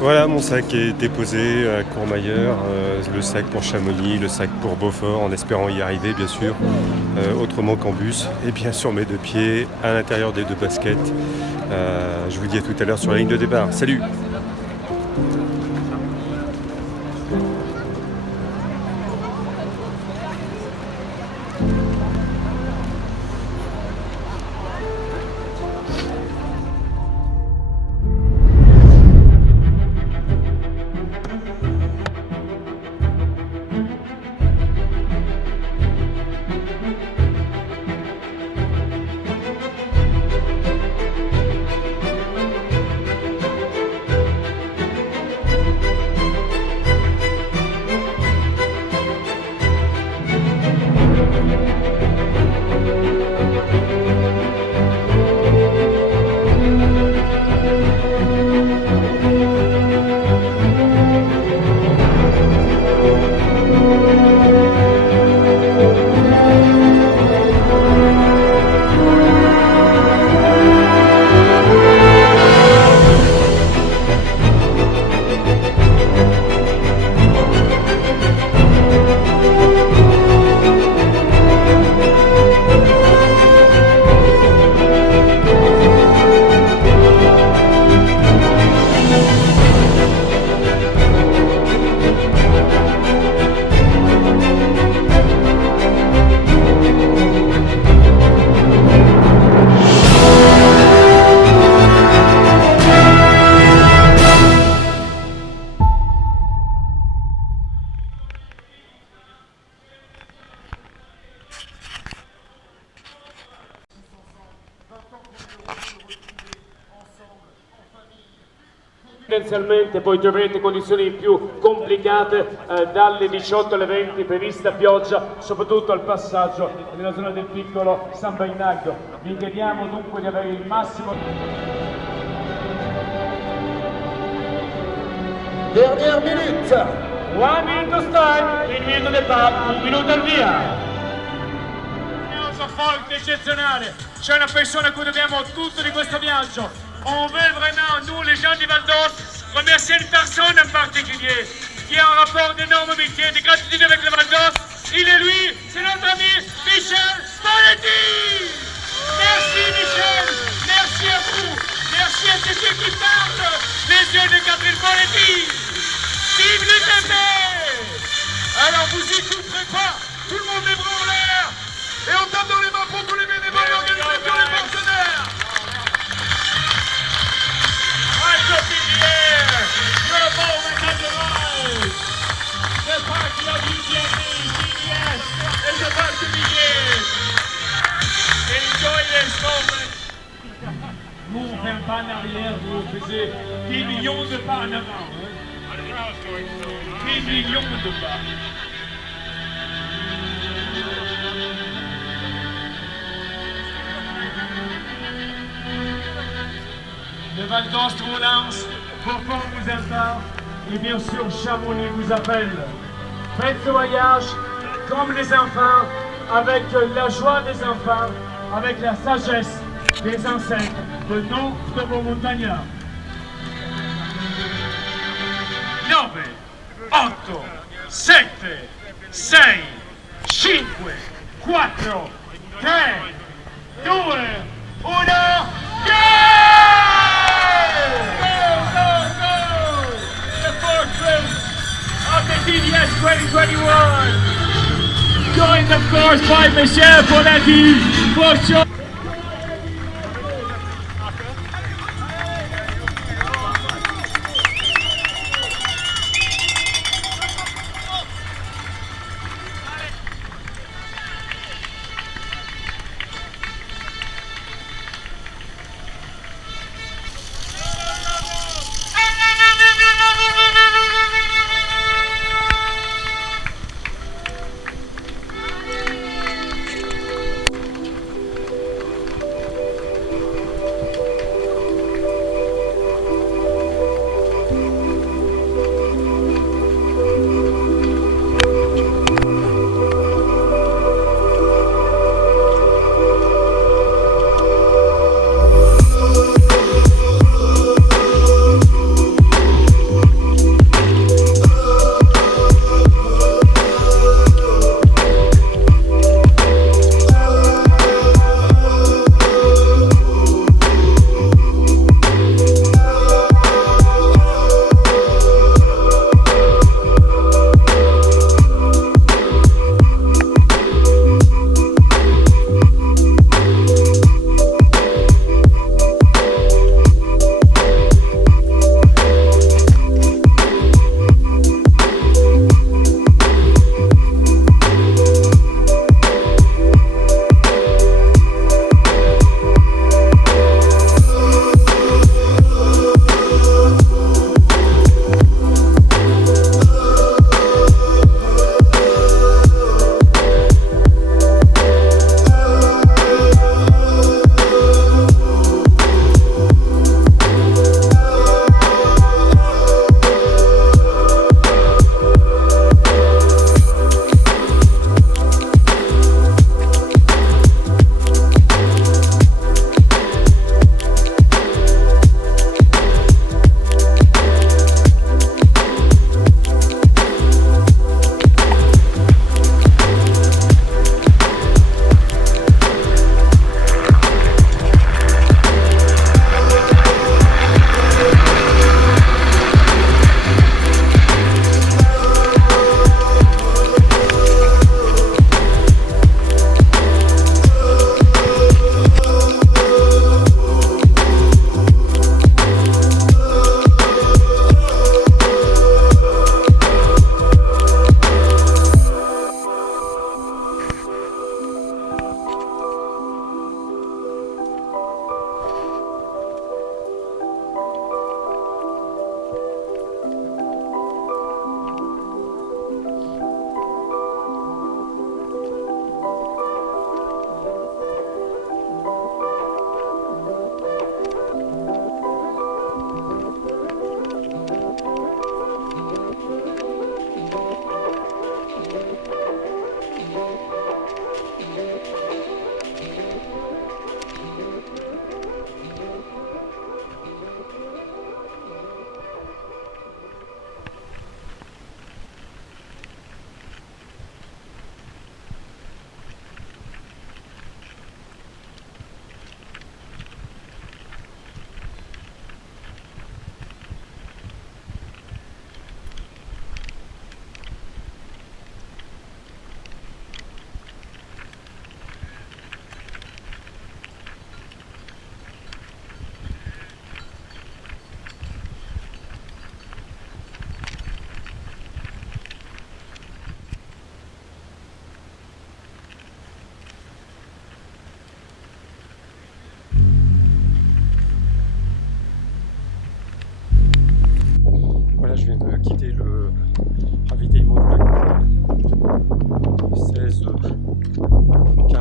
Voilà, mon sac est déposé à Courmayeur, le sac pour Chamonix, le sac pour Beaufort, en espérant y arriver bien sûr, autrement qu'en bus, et bien sûr mes deux pieds à l'intérieur des deux baskets. Je vous dis à tout à l'heure sur la ligne de départ. Salut! Tendenzialmente poi troverete condizioni più complicate dalle 18 alle 20, prevista pioggia soprattutto al passaggio nella zona del piccolo San Bernardo. Vi chiediamo dunque di avere il massimo. Dernière minute. 1 minute to start, 1 minuto del pub, 1 minuto al via. Un forte eccezionale, c'è una persona a cui dobbiamo tutto di questo viaggio. On veut vraiment, nous les gens du Val d'Oise, remercier une personne en particulier qui a un rapport d'énorme amitié, de gratitude avec le Val d'Oise. Il est lui, c'est notre ami Michel Spalletti. Merci Michel, merci à vous, merci à tous ceux qui partent les yeux de Catherine Spalletti. Vive l'UTMB. Alors vous écouterez pas, tout le monde les bras en l'air et on tape dans les mains pour tous les bénévoles et organisateurs et partenaires. Hands up in the air! Your moment has arrived! The party of UTMB CBS is about to begin! Enjoy this moment! Nous, on fait un pas en arrière, vous faisiez des millions de pas en avant. Des millions de pas. Le Val d'Oise vous lance, Beaufort vous attend et bien sûr Chamonix vous appelle. Faites ce voyage comme les enfants, avec la joie des enfants, avec la sagesse des ancêtres de vos montagnards. 9, 8, 7, 6, 5, 4, 3, 2, 1, go! Of the CBS 2021, joined of course by Michel Spalletti for sure.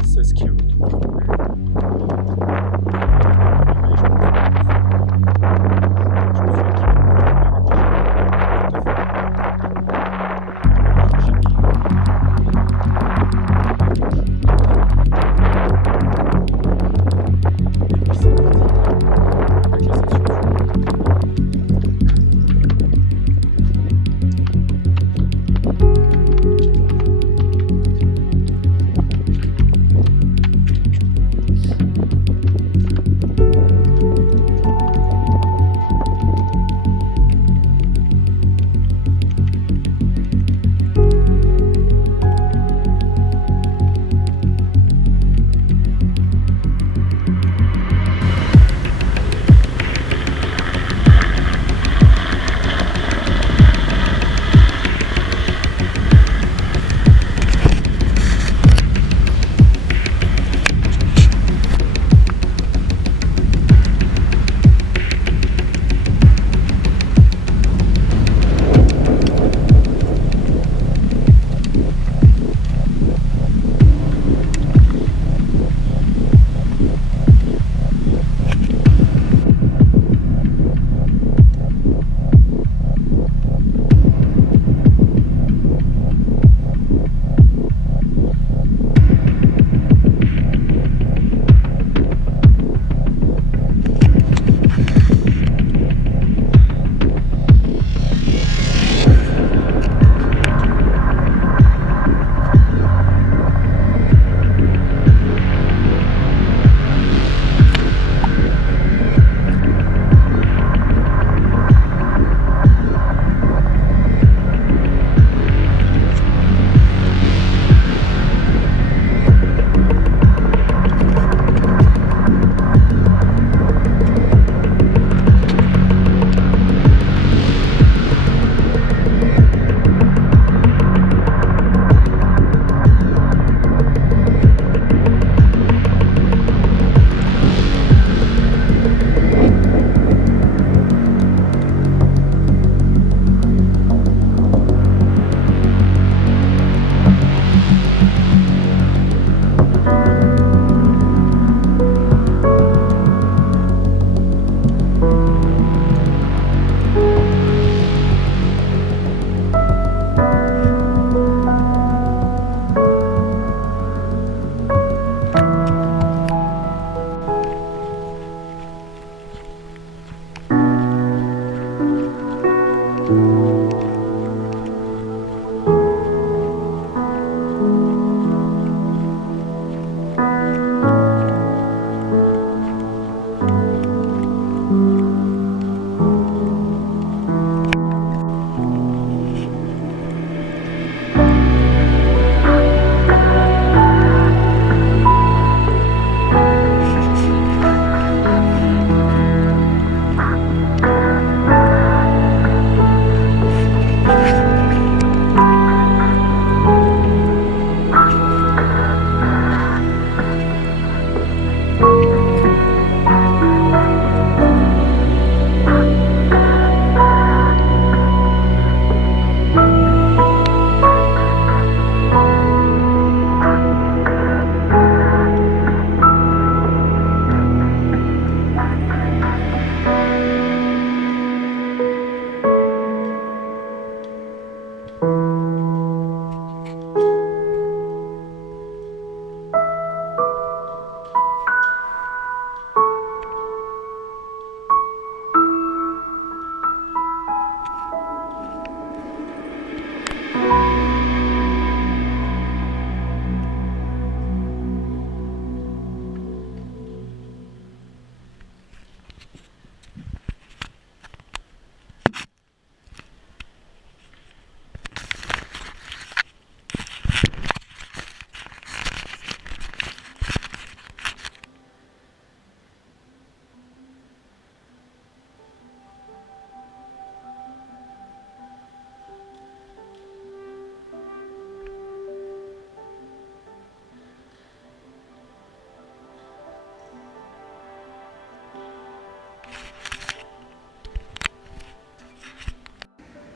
16 kilos.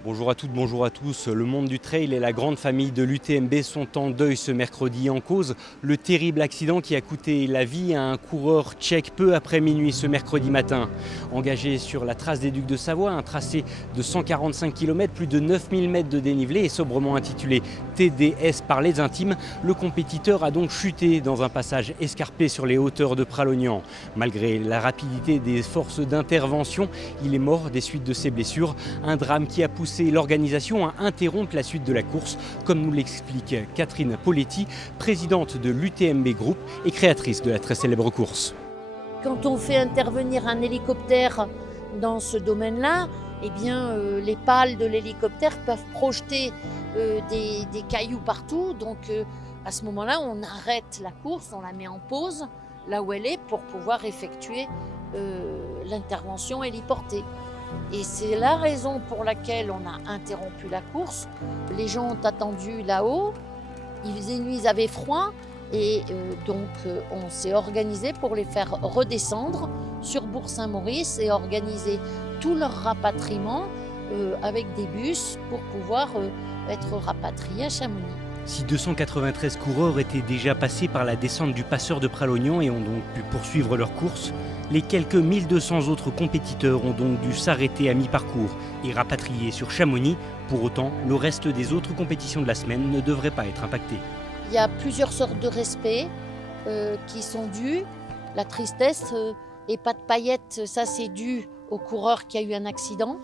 Bonjour à toutes, bonjour à tous. Le monde du trail et la grande famille de l'UTMB sont en deuil ce mercredi en cause le terrible accident qui a coûté la vie à un coureur tchèque peu après minuit ce mercredi matin. Engagé sur la trace des Ducs de Savoie, un tracé de 145 km, plus de 9000 mètres de dénivelé et sobrement intitulé TDS par les intimes, le compétiteur a donc chuté dans un passage escarpé sur les hauteurs de Pralognan. Malgré la rapidité des forces d'intervention, il est mort des suites de ses blessures. Un drame qui a poussé l'organisation à interrompre la suite de la course, comme nous l'explique Catherine Poletti, présidente de l'UTMB Group et créatrice de la très célèbre course. Quand on fait intervenir un hélicoptère dans ce domaine-là, eh bien, les pales de l'hélicoptère peuvent projeter des cailloux partout. Donc, à ce moment-là, on arrête la course, on la met en pause, là où elle est, pour pouvoir effectuer l'intervention héliportée. Et c'est la raison pour laquelle on a interrompu la course. Les gens ont attendu là-haut, il faisait nuit, ils avaient froid, et donc on s'est organisé pour les faire redescendre sur Bourg-Saint-Maurice et organiser tout leur rapatriement avec des bus pour pouvoir être rapatriés à Chamonix. Si 293 coureurs étaient déjà passés par la descente du passeur de Pralognan et ont donc pu poursuivre leur course, les quelques 1200 autres compétiteurs ont donc dû s'arrêter à mi-parcours et rapatrier sur Chamonix. Pour autant, le reste des autres compétitions de la semaine ne devrait pas être impacté. Il y a plusieurs sortes de respect qui sont dus. La tristesse et pas de paillettes, ça c'est dû au coureur qui a eu un accident.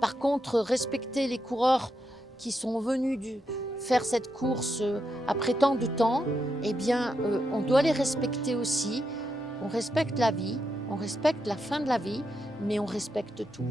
Par contre, respecter les coureurs qui sont venus faire cette course après tant de temps, eh bien, on doit les respecter aussi. On respecte la vie, on respecte la fin de la vie, mais on respecte tout.